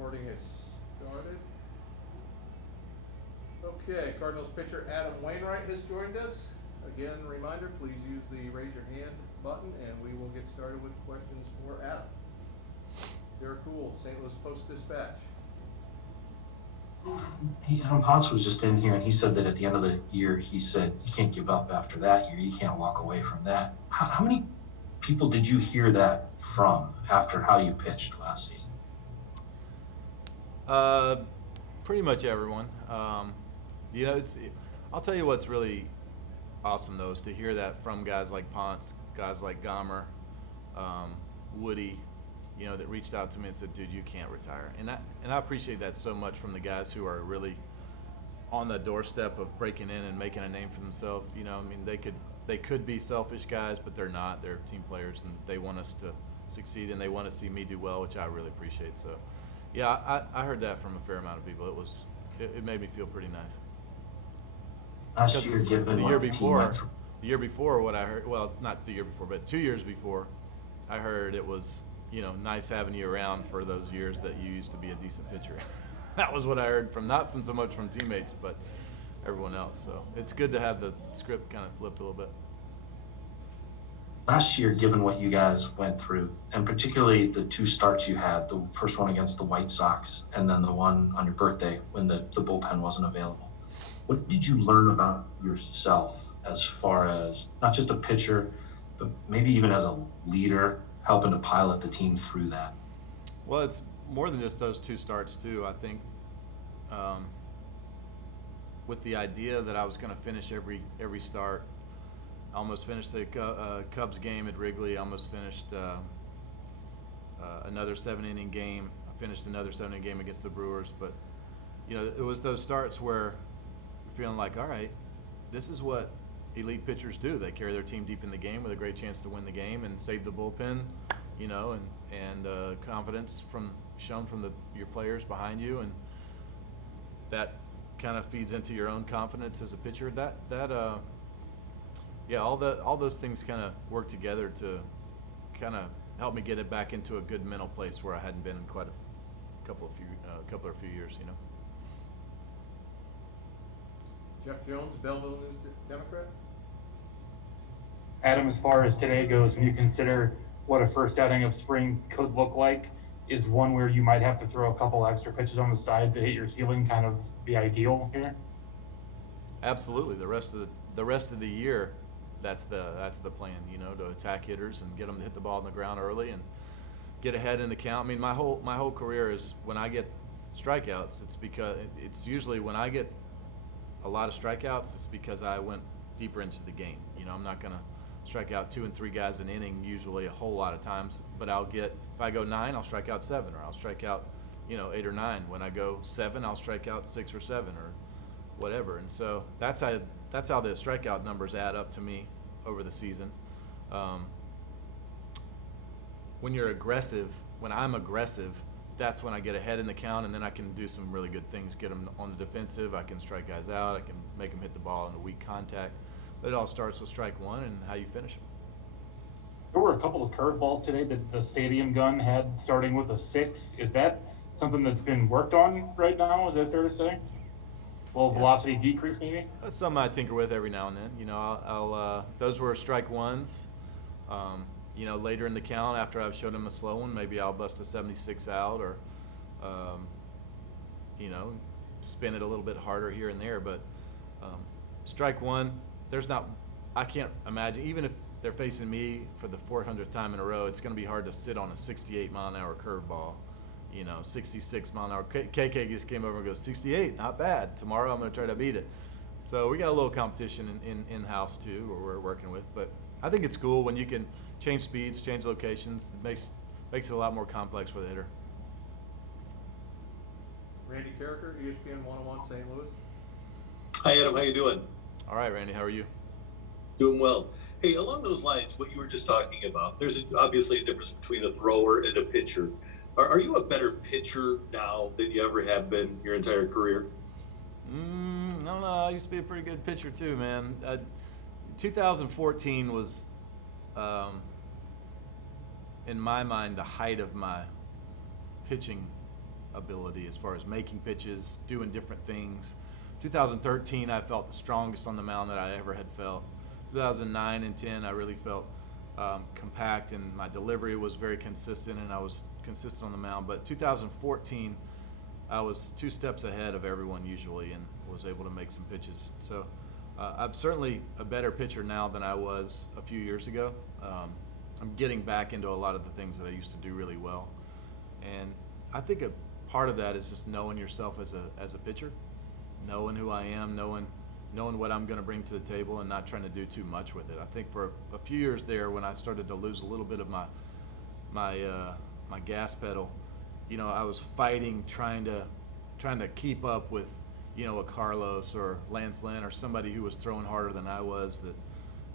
Recording is started. Okay, Cardinals pitcher Adam Wainwright has joined us. Again, reminder, please use the raise your hand button and we will get started with questions for Adam. Derek Gould, St. Louis Post-Dispatch. Adam Potts was just in here and he said that at the end of the year, he said, you can't give up after that year. You can't walk away from that. How many people did you hear that from after how you pitched last season? Pretty much everyone. I'll tell you what's really awesome though is to hear that from guys like Ponce, guys like Gomber, Woody, that reached out to me and said, "Dude, you can't retire." And I appreciate that so much from the guys who are really on the doorstep of breaking in and making a name for themselves. They could be selfish guys, but they're not. They're team players, and they want us to succeed, and they want to see me do well, which I really appreciate. So, yeah, I heard that from a fair amount of people. It made me feel pretty nice. Last year, given the year before, what I heard, well, not the year before, but 2 years before, I heard it was, nice having you around for those years that you used to be a decent pitcher. That was what I heard not from so much from teammates, but everyone else. So it's good to have the script kind of flipped a little bit. Last year, given what you guys went through, and particularly the two starts you had, the first one against the White Sox and then the one on your birthday when the bullpen wasn't available, what did you learn about yourself as far as not just a pitcher, but maybe even as a leader, helping to pilot the team through that? Well, it's more than just those two starts, too. I think with the idea that I was going to finish every start, I almost finished the Cubs game at Wrigley. I almost finished another 7-inning game. I finished another 7-inning game against the Brewers. But, it was those starts where you're feeling like, all right, this is what elite pitchers do. They carry their team deep in the game with a great chance to win the game and save the bullpen, and confidence shown from your players behind you, and that kind of feeds into your own confidence as a pitcher. All those things kind of work together to kind of help me get it back into a good mental place where I hadn't been in quite a couple of few years. Jeff Jones, Belleville News Democrat. Adam, as far as today goes, when you consider what a first outing of spring could look like, is one where you might have to throw a couple extra pitches on the side to hit your ceiling kind of be ideal here? Absolutely. The rest of the year, that's the plan. To attack hitters and get them to hit the ball on the ground early and get ahead in the count. I mean, my whole career is when I get strikeouts, it's usually when I get a lot of strikeouts, it's because I went deeper into the game. I'm not going to strike out 2 and 3 guys an inning usually a whole lot of times, but if I go 9, I'll strike out 7, or I'll strike out 8 or 9. When I go 7, I'll strike out 6 or 7 or whatever. And so that's how the strikeout numbers add up to me over the season. When I'm aggressive, that's when I get ahead in the count, and then I can do some really good things. Get them on the defensive. I can strike guys out. I can make them hit the ball in a weak contact. But it all starts with strike one and how you finish them. There were a couple of curveballs today that the stadium gun had starting with a 6. Is that something that's been worked on right now? Is that fair to say? Well, velocity decrease maybe? That's something I tinker with every now and then. I'll those were strike ones. Later in the count, after I've showed him a slow one, maybe I'll bust a 76 out or, spin it a little bit harder here and there. But strike one, I can't imagine, even if they're facing me for the 400th time in a row, it's going to be hard to sit on a 68-mile-an-hour curveball, 66-mile-an-hour. KK just came over and goes, 68, not bad. Tomorrow I'm going to try to beat it. So we got a little competition in-house too, where we're working with. But I think it's cool when you can change speeds, change locations. It makes it a lot more complex for the hitter. Randy Carricker, ESPN 101 St. Louis. Hi, Adam. How you doing? All right, Randy. How are you? Doing well. Hey, along those lines, what you were just talking about, there's obviously a difference between a thrower and a pitcher. Are you a better pitcher now than you ever have been your entire career? I don't know. I used to be a pretty good pitcher too, man. 2014 was, in my mind, the height of my pitching ability as far as making pitches, doing different things. 2013, I felt the strongest on the mound that I ever had felt. 2009 and 10, I really felt compact, and my delivery was very consistent, and I was consistent on the mound. But 2014, I was 2 steps ahead of everyone usually and was able to make some pitches. So I'm certainly a better pitcher now than I was a few years ago. I'm getting back into a lot of the things that I used to do really well. And I think a part of that is just knowing yourself as a pitcher, knowing who I am, knowing what I'm going to bring to the table, and not trying to do too much with it. I think for a few years there, when I started to lose a little bit of my gas pedal, I was fighting, trying to keep up with, a Carlos or Lance Lynn or somebody who was throwing harder than I was,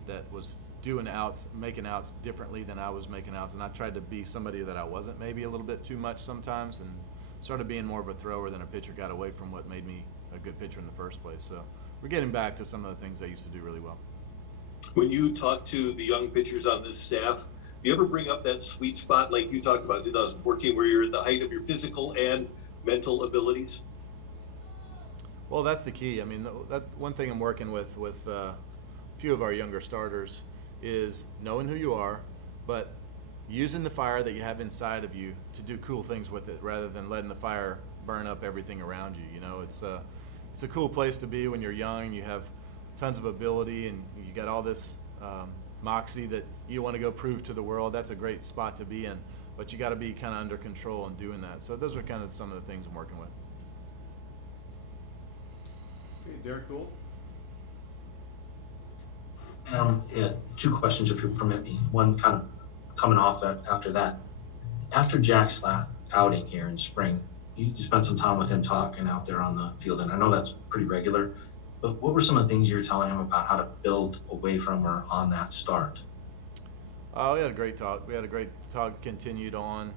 that was doing outs, making outs differently than I was making outs, and I tried to be somebody that I wasn't, maybe a little bit too much sometimes, and started being more of a thrower than a pitcher. Got away from what made me a good pitcher in the first place. So we're getting back to some of the things I used to do really well. When you talk to the young pitchers on this staff, do you ever bring up that sweet spot like you talked about 2014, where you're at the height of your physical and mental abilities? Well, that's the key. I mean, that one thing I'm working with a few of our younger starters is knowing who you are, but using the fire that you have inside of you to do cool things with it, rather than letting the fire burn up everything around you. It's a cool place to be when you're young. You have tons of ability, and you got all this moxie that you want to go prove to the world. That's a great spot to be in, but you got to be kind of under control and doing that. So those are kind of some of the things I'm working with. Okay, Derek Gould. Yeah, 2 questions if you permit me. One kind of coming off after that. After Jack's outing here in spring, you spent some time with him talking out there on the field, and I know that's pretty regular, but what were some of the things you were telling him about how to build away from or on that start? We had a great talk. Continued on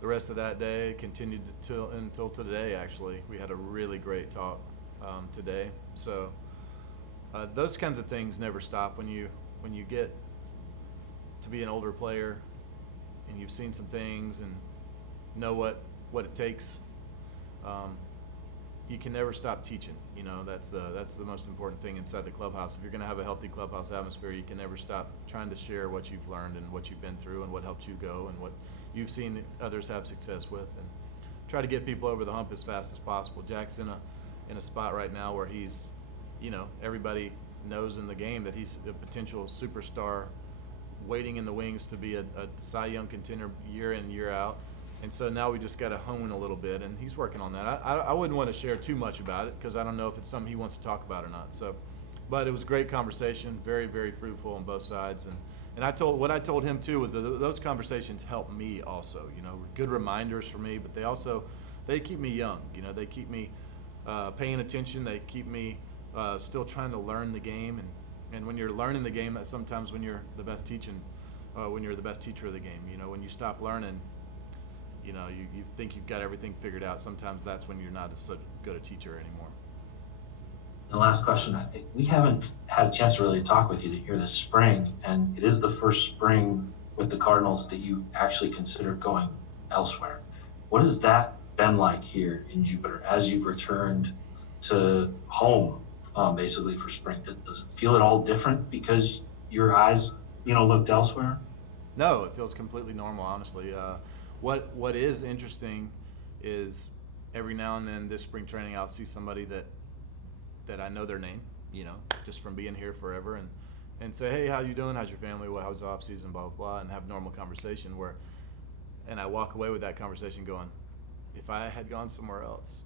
the rest of that day, continued until today, actually. We had a really great talk today. So those kinds of things never stop. When you get to be an older player and you've seen some things and know what it takes, you can never stop teaching. That's the most important thing inside the clubhouse. If you're going to have a healthy clubhouse atmosphere, you can never stop trying to share what you've learned and what you've been through and what helped you go and what you've seen others have success with, and try to get people over the hump as fast as possible. Jack's in a spot right now where he's, everybody knows in the game that he's a potential superstar waiting in the wings to be a Cy Young contender year in, year out. And so now we just got to hone a little bit, and he's working on that. I wouldn't want to share too much about it because I don't know if it's something he wants to talk about or not. So, but it was a great conversation, very, very fruitful on both sides. And I told him too was that those conversations help me also. Good reminders for me, but they keep me young. They keep me paying attention. They keep me still trying to learn the game. And when you're learning the game, that's sometimes when you're the best when you're the best teacher of the game. When you stop learning, you think you've got everything figured out. Sometimes that's when you're not as good a teacher anymore. The last question, we haven't had a chance to really talk with you here this spring, and it is the first spring with the Cardinals that you actually consider going elsewhere. What has that been like here in Jupiter as you've returned to home, basically for spring? Does it feel at all different because your eyes, looked elsewhere? No, it feels completely normal, honestly. What is interesting is every now and then this spring training I'll see somebody that I know their name, just from being here forever, and say, hey, how you doing? How's your family? How's the off season? Blah, blah, blah, and have normal conversation and I walk away with that conversation going, if I had gone somewhere else,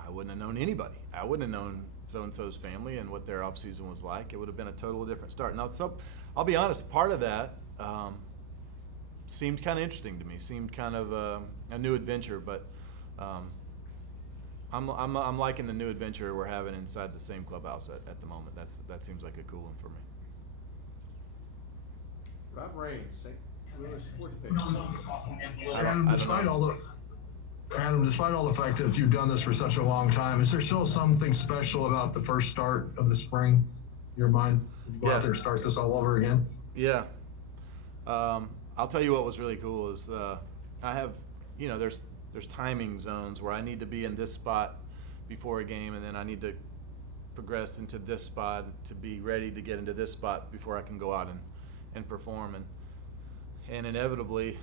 I wouldn't have known anybody. I wouldn't have known so-and-so's family and what their off season was like. It would have been a totally different start. Now, I'll be honest, part of that seemed kind of interesting to me, seemed kind of a new adventure, but I'm liking the new adventure we're having inside the same clubhouse at the moment. That seems like a cool one for me. Rob Raines, St. Louis Sports Paper. Adam, despite all the fact that you've done this for such a long time, is there still something special about the first start of the spring in your mind? You go out there and start this all over again? Yeah. I'll tell you what was really cool is I have, there's there's timing zones where I need to be in this spot before a game, and then I need to progress into this spot to be ready to get into this spot before I can go out and perform. And inevitably,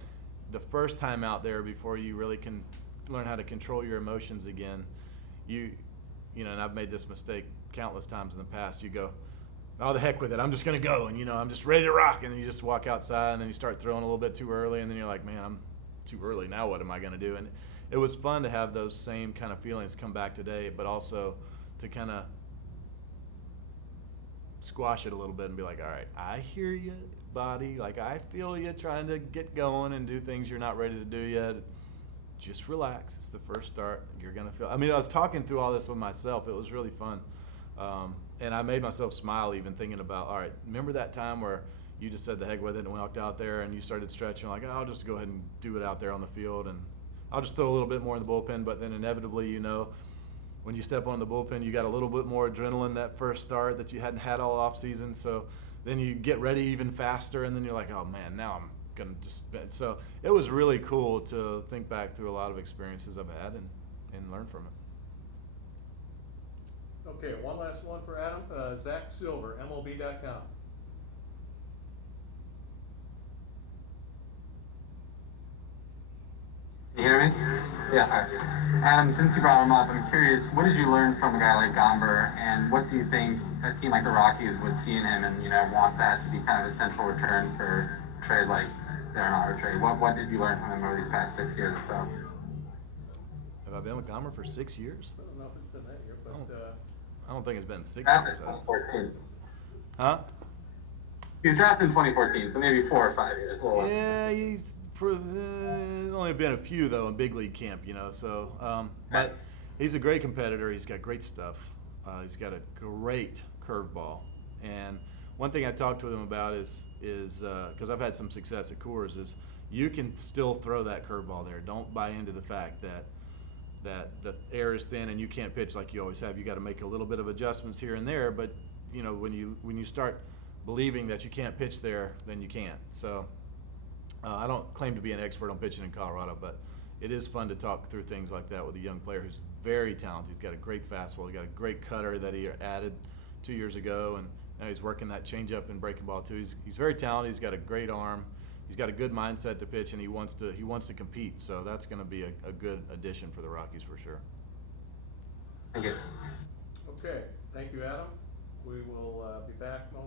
the first time out there, before you really can learn how to control your emotions again, you know, and I've made this mistake countless times in the past, you go, oh, the heck with it, I'm just going to go, and, you know, I'm just ready to rock, and then you just walk outside, and then you start throwing a little bit too early, and then you're like, man, I'm too early, now what am I going to do? And it was fun to have those same kind of feelings come back today, but also to kind of squash it a little bit and be like, all right, I hear you, body, like I feel you trying to get going and do things you're not ready to do yet. Just relax. It's the first start. You're going to feel, I mean, I was talking through all this with myself. It was really fun. And I made myself smile even thinking about, all right, remember that time where you just said the heck with it and walked out there and you started stretching, like, oh, I'll just go ahead and do it out there on the field, and I'll just throw a little bit more in the bullpen. But then inevitably, you know, when you step on the bullpen, you got a little bit more adrenaline that first start that you hadn't had all off season. So then you get ready even faster, and then you're like, oh man, now I'm gonna just. So it was really cool to think back through a lot of experiences I've had and learn from it. Okay, one last one for Adam. Zach Silver, MLB.com. Can you hear me? Yeah, hi. Adam, since you brought him up, I'm curious, what did you learn from a guy like Gomber, and what do you think a team like the Rockies would see in him and, you know, want that to be kind of a central return for a trade like they're not a trade? What did you learn from him over these past 6 years or so? Have I been with Gomber for 6 years? I don't know if it's been that year, but I don't think it's been 6 Drafted years. in 2014. Huh? He was drafted in 2014, so maybe 4 or 5 years. A little less. Yeah, he's only been a few though in big league camp, you know. So, but he's a great competitor. He's got great stuff. He's got a great curveball. And one thing I talked to him about is because I've had some success at Coors, is you can still throw that curveball there. Don't buy into the fact that the air is thin and you can't pitch like you always have. You got to make a little bit of adjustments here and there. But you know, when you start believing that you can't pitch there, then you can't. So. I don't claim to be an expert on pitching in Colorado, but it is fun to talk through things like that with a young player who's very talented. He's got a great fastball. He's got a great cutter that he added 2 years ago, and now he's working that changeup and breaking ball too. He's very talented. He's got a great arm. He's got a good mindset to pitch, and he wants to compete. So that's going to be a good addition for the Rockies for sure. Thank you. okay. Thank you, Adam. We will be back momentarily.